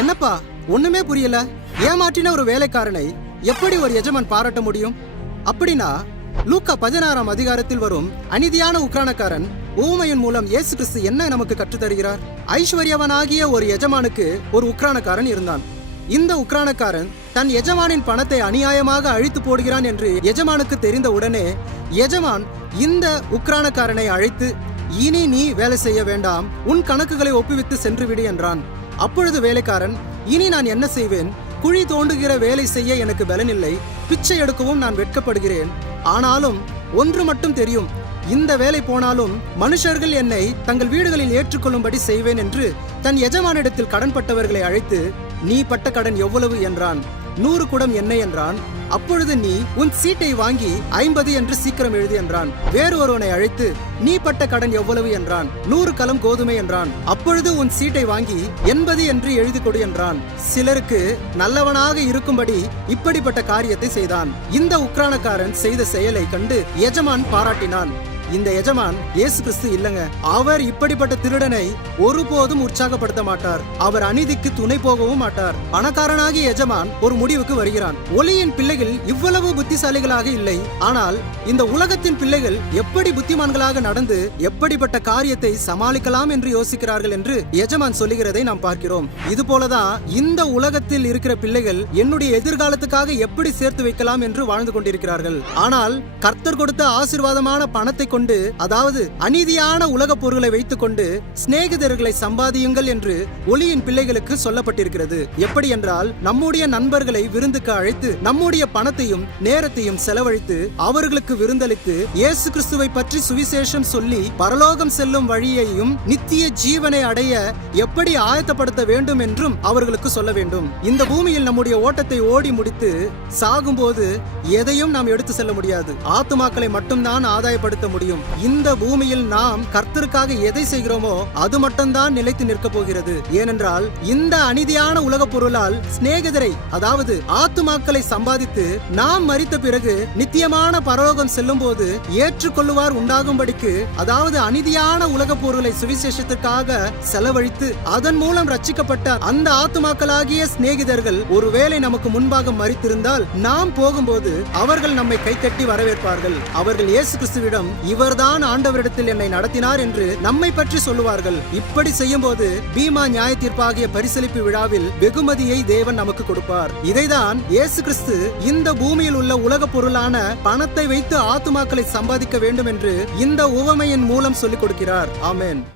என்னப்பா ஒண்ணுமே புரியல? ஏமாற்றின ஒரு வேலைக்காரனை எப்படி ஒரு எஜமான் பாராட்ட முடியும்? அப்படின்னா லூக்கா 16ஆம் அதிகாரத்தில் வரும் அநீதியான உக்ரானக்காரன் ஊமையின் மூலம் இயேசு கிறிஸ்து என்ன நமக்கு கற்றுத் தருகிறார்? ஐஸ்வர்யவனாகிய ஒரு எஜமானுக்கு ஒரு உக்ரானக்காரன் இருந்தான். இந்த உக்ரானக்காரன் தன் எஜமானின் பணத்தை அநியாயமாக அழித்து போடுகிறான் என்று எஜமானுக்கு தெரிந்த உடனே எஜமான் இந்த உக்ரானக்காரனை அழைத்து, இனி நீ வேலை செய்ய வேண்டாம், உன் கணக்குகளை ஒப்புவித்து சென்று விடு என்றான். அப்பொழுது வேலைக்காரன், இனி நான் என்ன செய்வேன்? குழி தோண்டுகிற வேலை செய்ய எனக்கு பலனில்லை, பிச்சை எடுக்கவும் நான் வெட்கப்படுகிறேன். ஆனாலும் ஒன்று மட்டும் தெரியும், இந்த வேலை போனாலும் மனுஷர்கள் என்னை தங்கள் வீடுகளில் ஏற்றுக்கொள்ளும்படி செய்வேன் என்று தன் எஜமானிடத்தில் கடன்பட்டவர்களை அழைத்து, நீ பட்ட கடன் எவ்வளவு என்றான். 100 குடம் எண்ணெய் என்றான். அப்பொழுது நீ உன் சீட்டை வாங்கி 50 என்று சீக்கிரம் எழுது என்றான். வேறு ஒருவனை அழைத்து, நீ பட்ட கடன் எவ்வளவு என்றான். 100 கலம் கோதுமை என்றான். அப்பொழுது உன் சீட்டை வாங்கி 80 என்று எழுதி கொடு என்றான். சிலருக்கு நல்லவனாக இருக்கும்படி இப்படிப்பட்ட காரியத்தை செய்தான். இந்த உக்ரானக்காரன் செய்த செயலை கண்டு எஜமான் பாராட்டினான். இந்த எஜமான் இயேசு கிறிஸ்து இல்லங்க. அவர் இப்படிப்பட்ட திருடனை ஒருபோதும் உற்சாகப்படுத்த மாட்டார். அவர் அநீதிக்கு துணை போகவும் மாட்டார். பணக்காரனாகிய எஜமான் ஒரு முடிவுக்கு வருகிறான். ஒளியின் பிள்ளைகள் இவ்வளவு புத்திசாலிகளாக இல்லை, ஆனால் இந்த உலகத்தின் பிள்ளைகள் எப்படி புத்திமான்களாக நடந்து எப்படிப்பட்ட காரியத்தை சமாளிக்கலாம் என்று யோசிக்கிறார்கள் என்று எஜமான் சொல்லுகிறதை நாம் பார்க்கிறோம். இது போலதான் இந்த உலகத்தில் இருக்கிற பிள்ளைகள் என்னுடைய எதிர்காலத்துக்காக எப்படி சேர்த்து வைக்கலாம் என்று வாழ்ந்து கொண்டிருக்கிறார்கள். ஆனால் கர்த்தர் கொடுத்த ஆசீர்வாதமான பணத்தை கொண்டு, அதாவது அநீதியான உலக பொருளை வைத்துக் கொண்டு சிநேகிதர்களை சம்பாதியுங்கள் என்று ஒளியின் பிள்ளைகளுக்கு சொல்லப்பட்டிருக்கிறது. எப்படி என்றால், நம்முடைய நண்பர்களை விருந்துக்கு அழைத்து நம்முடைய பணத்தையும் நேரத்தையும் செலவழித்து அவர்களுக்கு விருந்தளித்து இயேசு கிறிஸ்துவை பற்றி சுவிசேஷம் சொல்லி பரலோகம் செல்லும் வழியையும் நித்திய ஜீவனை அடைய எப்படி ஆயத்தப்படுத்த வேண்டும் என்றும் அவர்களுக்கு சொல்ல வேண்டும். இந்த பூமியில் நம்முடைய ஓட்டத்தை ஓடி முடித்து சாகும்போது எதையும் நாம் எடுத்து செல்ல முடியாது. ஆத்துமாக்களை மட்டும்தான் ஆதாயப்படுத்த முடியும். இந்த பூமியில் நாம் கர்த்தருக்காக எதை செய்கிறோமோ அது மட்டும்தான் நிலைத்து நிற்க போகிறது. ஏனென்றால் இந்த அநீதியான உலக பொருளால் சிநேகிதரை, அதாவது ஆத்துமாக்களை சம்பாதித்து நாம் மரித்த பிறகு நித்தியமான பரலோகம் செல்லும் போது ஏற்றுக்கொள்ளுவார் உண்டாகும்படிக்கு, அதாவது அநீதியான உலக பொருளை சுவிசேஷத்திற்காக செலவழித்து அதன் மூலம் ரட்சிக்கப்பட்ட அந்த ஆத்துமாக்களாகிய சிநேகிதர்கள் ஒருவேளை நமக்கு முன்பாக மரித்திருந்தால் நாம் போகும்போது அவர்கள் நம்மை கைத்தட்டி வரவேற்பார்கள். அவர்கள் இயேசு கிறிஸ்துவிடம், இவர்தான் ஆண்டவரிடத்தில் என்னை நடத்தினார் என்று நம்மை பற்றி சொல்லுவார்கள். இப்படி செய்யும் போது பீமா நியாய தீர்ப்பாகிய பரிசளிப்பு விழாவில் வெகுமதியை தேவன் நமக்கு கொடுப்பார். இதைதான் இயேசு கிறிஸ்து இந்த பூமியில் உள்ள உலக பொருளான பணத்தை வைத்து ஆத்துமாக்களை சம்பாதிக்க வேண்டும் என்று இந்த உவமையின் மூலம் சொல்லிக் கொடுக்கிறார். ஆமென்.